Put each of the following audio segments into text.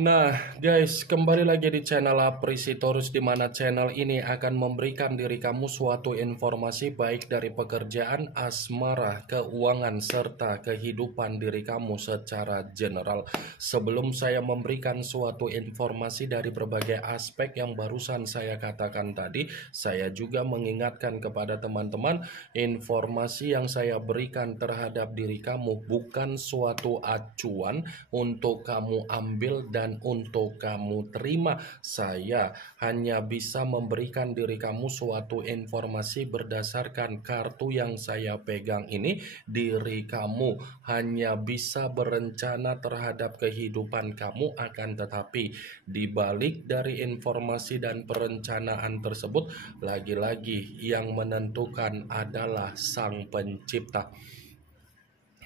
Nah, guys, kembali lagi di channel Aprisitorus, di mana channel ini akan memberikan diri kamu suatu informasi baik dari pekerjaan, asmara, keuangan, serta kehidupan diri kamu secara general. Sebelum saya memberikan suatu informasi dari berbagai aspek yang barusan saya katakan tadi, saya juga mengingatkan kepada teman-teman, informasi yang saya berikan terhadap diri kamu bukan suatu acuan untuk kamu ambil dan untuk kamu terima. Saya hanya bisa memberikan diri kamu suatu informasi berdasarkan kartu yang saya pegang ini. Diri kamu hanya bisa berencana terhadap kehidupan kamu, akan tetapi di balik dari informasi dan perencanaan tersebut, lagi-lagi yang menentukan adalah Sang Pencipta.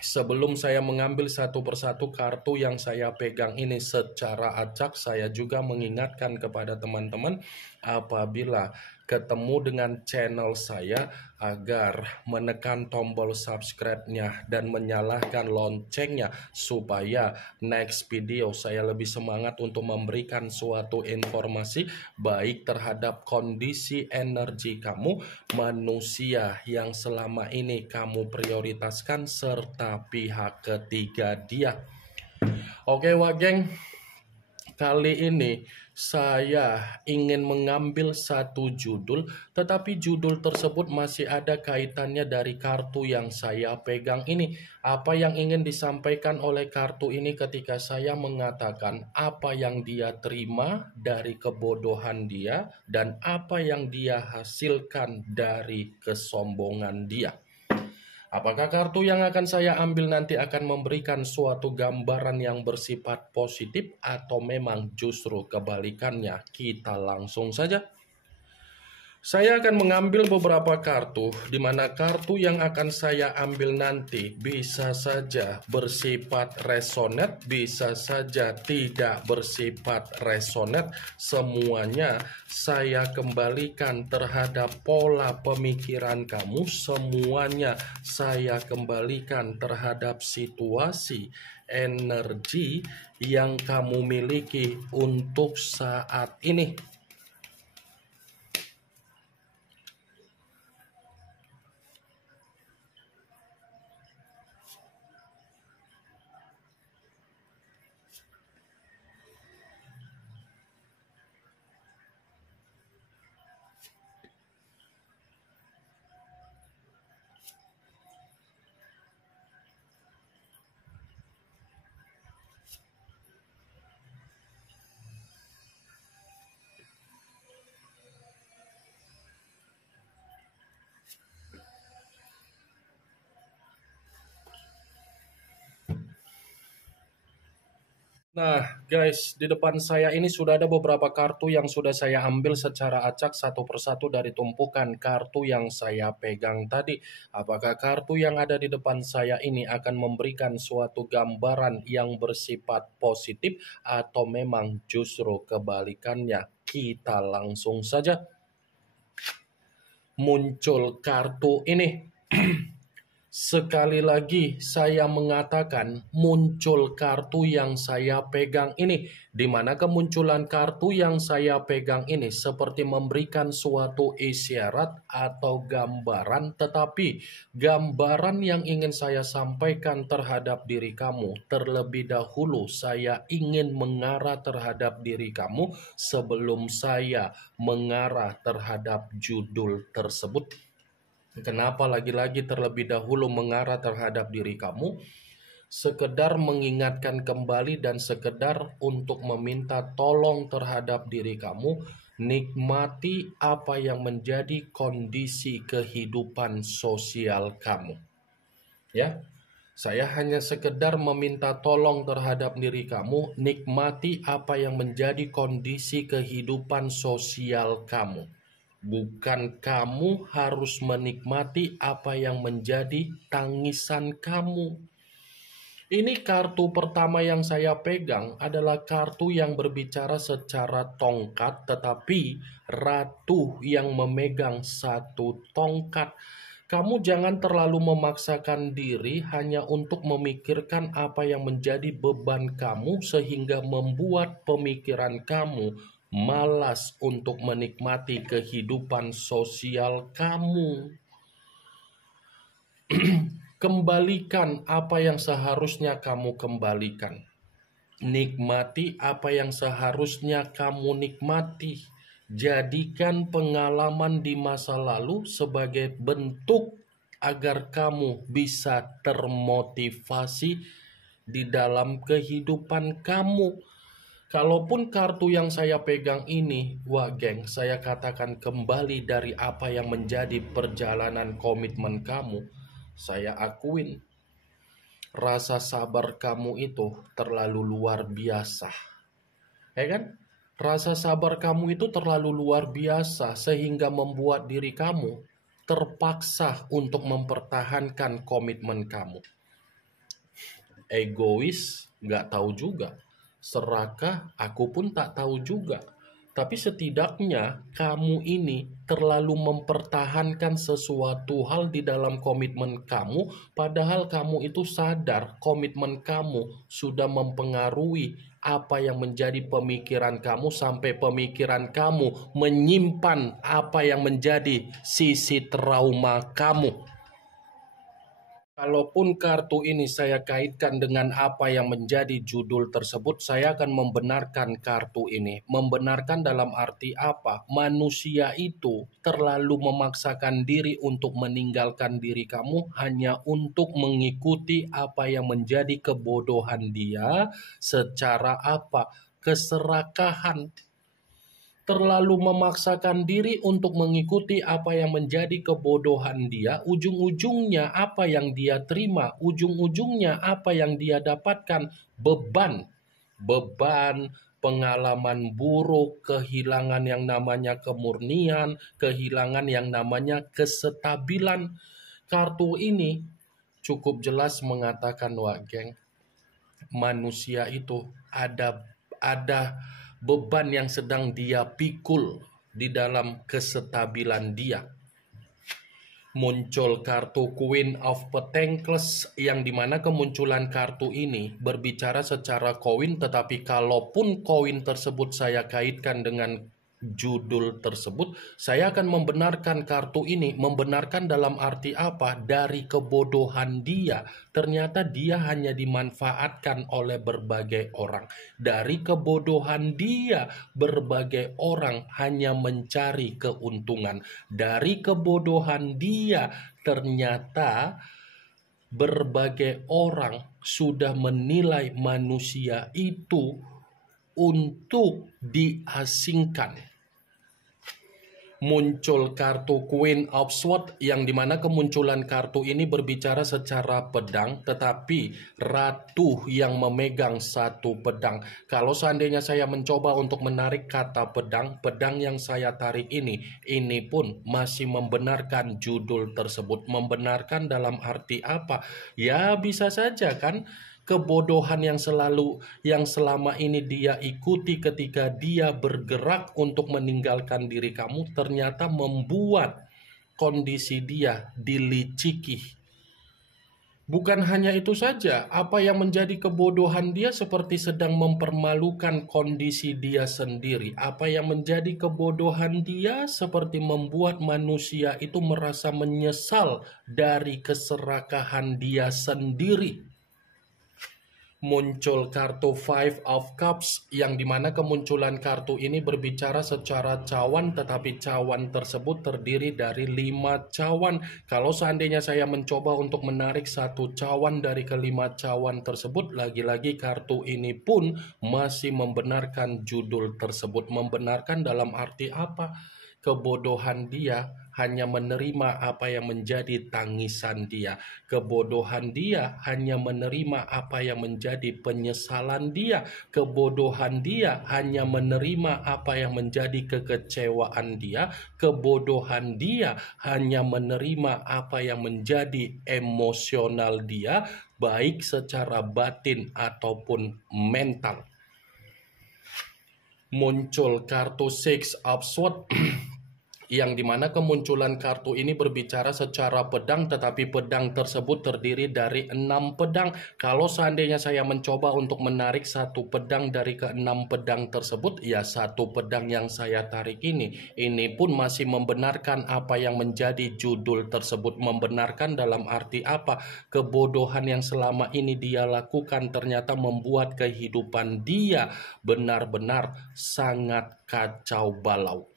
Sebelum saya mengambil satu persatu kartu yang saya pegang ini secara acak, saya juga mengingatkan kepada teman-teman apabila ketemu dengan channel saya agar menekan tombol subscribe-nya dan menyalakan loncengnya supaya next video saya lebih semangat untuk memberikan suatu informasi baik terhadap kondisi energi kamu, manusia yang selama ini kamu prioritaskan, serta pihak ketiga dia. Oke geng, kali ini saya ingin mengambil satu judul, tetapi judul tersebut masih ada kaitannya dari kartu yang saya pegang ini. Apa yang ingin disampaikan oleh kartu ini ketika saya mengatakan apa yang dia terima dari kebodohan dia dan apa yang dia hasilkan dari kesombongan dia. Apakah kartu yang akan saya ambil nanti akan memberikan suatu gambaran yang bersifat positif atau memang justru kebalikannya? Kita langsung saja. Saya akan mengambil beberapa kartu, di mana kartu yang akan saya ambil nanti bisa saja bersifat resonate, bisa saja tidak bersifat resonate. Semuanya saya kembalikan terhadap pola pemikiran kamu, semuanya saya kembalikan terhadap situasi, energi yang kamu miliki untuk saat ini. Nah guys, di depan saya ini sudah ada beberapa kartu yang sudah saya ambil secara acak satu persatu dari tumpukan kartu yang saya pegang tadi. Apakah kartu yang ada di depan saya ini akan memberikan suatu gambaran yang bersifat positif atau memang justru kebalikannya? Kita langsung saja. Muncul kartu ini. Sekali lagi saya mengatakan muncul kartu yang saya pegang ini, di mana kemunculan kartu yang saya pegang ini seperti memberikan suatu isyarat atau gambaran, tetapi gambaran yang ingin saya sampaikan terhadap diri kamu terlebih dahulu saya ingin mengarah terhadap diri kamu sebelum saya mengarah terhadap judul tersebut. Kenapa lagi-lagi terlebih dahulu mengarah terhadap diri kamu? Sekedar mengingatkan kembali dan sekedar untuk meminta tolong terhadap diri kamu. Nikmati apa yang menjadi kondisi kehidupan sosial kamu. Ya, saya hanya sekedar meminta tolong terhadap diri kamu. Nikmati apa yang menjadi kondisi kehidupan sosial kamu. Bukan kamu harus menikmati apa yang menjadi tangisan kamu. Ini kartu pertama yang saya pegang adalah kartu yang berbicara secara tongkat, tetapi ratu yang memegang satu tongkat. Kamu jangan terlalu memaksakan diri hanya untuk memikirkan apa yang menjadi beban kamu sehingga membuat pemikiran kamu malas untuk menikmati kehidupan sosial kamu. Kembalikan apa yang seharusnya kamu kembalikan. Nikmati apa yang seharusnya kamu nikmati. Jadikan pengalaman di masa lalu sebagai bentuk agar kamu bisa termotivasi di dalam kehidupan kamu. Kalaupun kartu yang saya pegang ini, wah geng, saya katakan kembali dari apa yang menjadi perjalanan komitmen kamu, saya akuin rasa sabar kamu itu terlalu luar biasa. Ya kan? Rasa sabar kamu itu terlalu luar biasa sehingga membuat diri kamu terpaksa untuk mempertahankan komitmen kamu. Egois, nggak tahu juga. Serakah, aku pun tak tahu juga. Tapi setidaknya kamu ini terlalu mempertahankan sesuatu hal di dalam komitmen kamu, padahal kamu itu sadar komitmen kamu sudah mempengaruhi apa yang menjadi pemikiran kamu sampai pemikiran kamu menyimpan apa yang menjadi sisi trauma kamu. Kalaupun kartu ini saya kaitkan dengan apa yang menjadi judul tersebut, saya akan membenarkan kartu ini. Membenarkan dalam arti apa? Manusia itu terlalu memaksakan diri untuk meninggalkan diri kamu hanya untuk mengikuti apa yang menjadi kebodohan dia. Secara apa? Keserakahan. Terlalu memaksakan diri untuk mengikuti apa yang menjadi kebodohan dia, ujung-ujungnya apa yang dia terima, ujung-ujungnya apa yang dia dapatkan, beban, pengalaman buruk, kehilangan yang namanya kemurnian, kehilangan yang namanya kestabilan. Kartu ini cukup jelas mengatakan, wah geng, manusia itu ada beban yang sedang dia pikul di dalam kestabilan dia. Muncul kartu Queen of Pentacles yang dimana kemunculan kartu ini berbicara secara koin, tetapi kalaupun koin tersebut saya kaitkan dengan judul tersebut, saya akan membenarkan kartu ini. Membenarkan dalam arti apa? Dari kebodohan dia, ternyata dia hanya dimanfaatkan oleh berbagai orang. Dari kebodohan dia, berbagai orang hanya mencari keuntungan. Dari kebodohan dia, ternyata berbagai orang sudah menilai manusia itu untuk diasingkan. Muncul kartu Queen of Swords yang dimana kemunculan kartu ini berbicara secara pedang, tetapi ratu yang memegang satu pedang. Kalau seandainya saya mencoba untuk menarik kata pedang, pedang yang saya tarik ini pun masih membenarkan judul tersebut. Membenarkan dalam arti apa? Ya bisa saja kan, kebodohan yang selama ini dia ikuti ketika dia bergerak untuk meninggalkan diri kamu ternyata membuat kondisi dia diliciki. Bukan hanya itu saja, apa yang menjadi kebodohan dia seperti sedang mempermalukan kondisi dia sendiri. Apa yang menjadi kebodohan dia seperti membuat manusia itu merasa menyesal dari keserakahan dia sendiri. Muncul kartu Five of Cups yang dimana kemunculan kartu ini berbicara secara cawan, tetapi cawan tersebut terdiri dari 5 cawan. Kalau seandainya saya mencoba untuk menarik satu cawan dari kelima cawan tersebut, lagi-lagi kartu ini pun masih membenarkan judul tersebut. Membenarkan dalam arti apa? Kebodohan dia hanya menerima apa yang menjadi tangisan dia. Kebodohan dia hanya menerima apa yang menjadi penyesalan dia. Kebodohan dia hanya menerima apa yang menjadi kekecewaan dia. Kebodohan dia hanya menerima apa yang menjadi emosional dia, baik secara batin ataupun mental. Muncul kartu Six of Swords yang dimana kemunculan kartu ini berbicara secara pedang, tetapi pedang tersebut terdiri dari 6 pedang. Kalau seandainya saya mencoba untuk menarik satu pedang dari ke-6 pedang tersebut, ya satu pedang yang saya tarik ini pun masih membenarkan apa yang menjadi judul tersebut. Membenarkan dalam arti apa? Kebodohan yang selama ini dia lakukan ternyata membuat kehidupan dia benar-benar sangat kacau balau.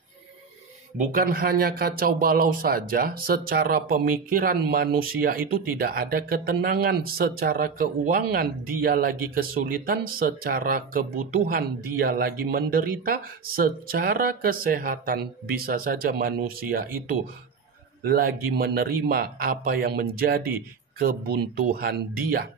Bukan hanya kacau balau saja, secara pemikiran manusia itu tidak ada ketenangan. Secara keuangan dia lagi kesulitan, secara kebutuhan dia lagi menderita, secara kesehatan bisa saja manusia itu lagi menerima apa yang menjadi kebuntuan dia.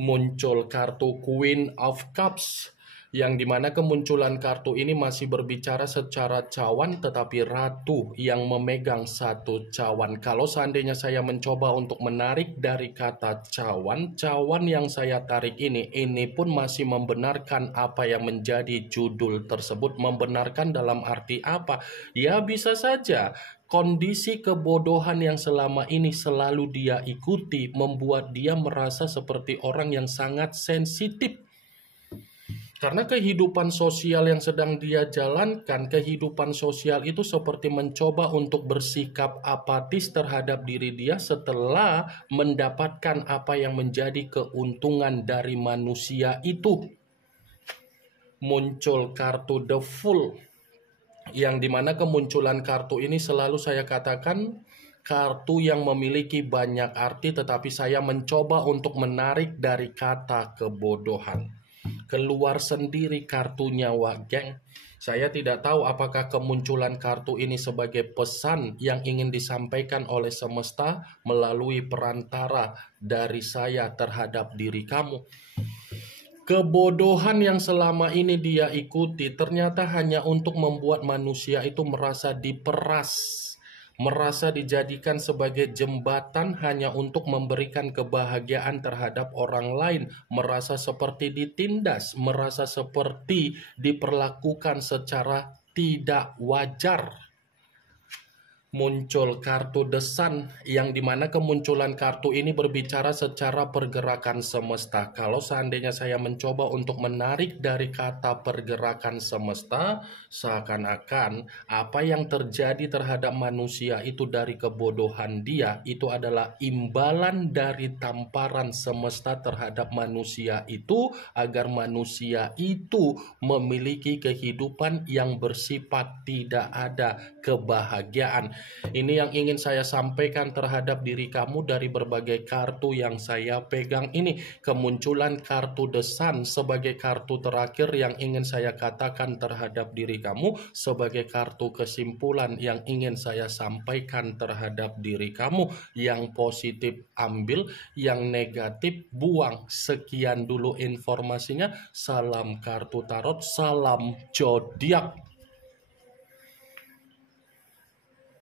Muncul kartu Queen of Cups, yang dimana kemunculan kartu ini masih berbicara secara cawan, tetapi ratu yang memegang satu cawan. Kalau seandainya saya mencoba untuk menarik dari kata cawan yang saya tarik ini pun masih membenarkan apa yang menjadi judul tersebut. Membenarkan dalam arti apa? Ya bisa saja kondisi kebodohan yang selama ini selalu dia ikuti membuat dia merasa seperti orang yang sangat sensitif. Karena kehidupan sosial yang sedang dia jalankan, kehidupan sosial itu seperti mencoba untuk bersikap apatis terhadap diri dia setelah mendapatkan apa yang menjadi keuntungan dari manusia itu. Muncul kartu The Fool, yang dimana kemunculan kartu ini selalu saya katakan kartu yang memiliki banyak arti, tetapi saya mencoba untuk menarik dari kata kebodohan. Keluar sendiri kartunya, geng. Saya tidak tahu apakah kemunculan kartu ini sebagai pesan yang ingin disampaikan oleh semesta melalui perantara dari saya terhadap diri kamu. Kebodohan yang selama ini dia ikuti ternyata hanya untuk membuat manusia itu merasa diperas, merasa dijadikan sebagai jembatan hanya untuk memberikan kebahagiaan terhadap orang lain, merasa seperti ditindas, merasa seperti diperlakukan secara tidak wajar. Muncul kartu The Sun, yang dimana kemunculan kartu ini berbicara secara pergerakan semesta. Kalau seandainya saya mencoba untuk menarik dari kata pergerakan semesta, seakan-akan apa yang terjadi terhadap manusia itu dari kebodohan dia, itu adalah imbalan dari tamparan semesta terhadap manusia itu, agar manusia itu memiliki kehidupan yang bersifat tidak ada kebahagiaan. Ini yang ingin saya sampaikan terhadap diri kamu dari berbagai kartu yang saya pegang ini. Kemunculan kartu The Sun sebagai kartu terakhir yang ingin saya katakan terhadap diri kamu, sebagai kartu kesimpulan yang ingin saya sampaikan terhadap diri kamu. Yang positif ambil, yang negatif buang. Sekian dulu informasinya. Salam kartu tarot, salam zodiak.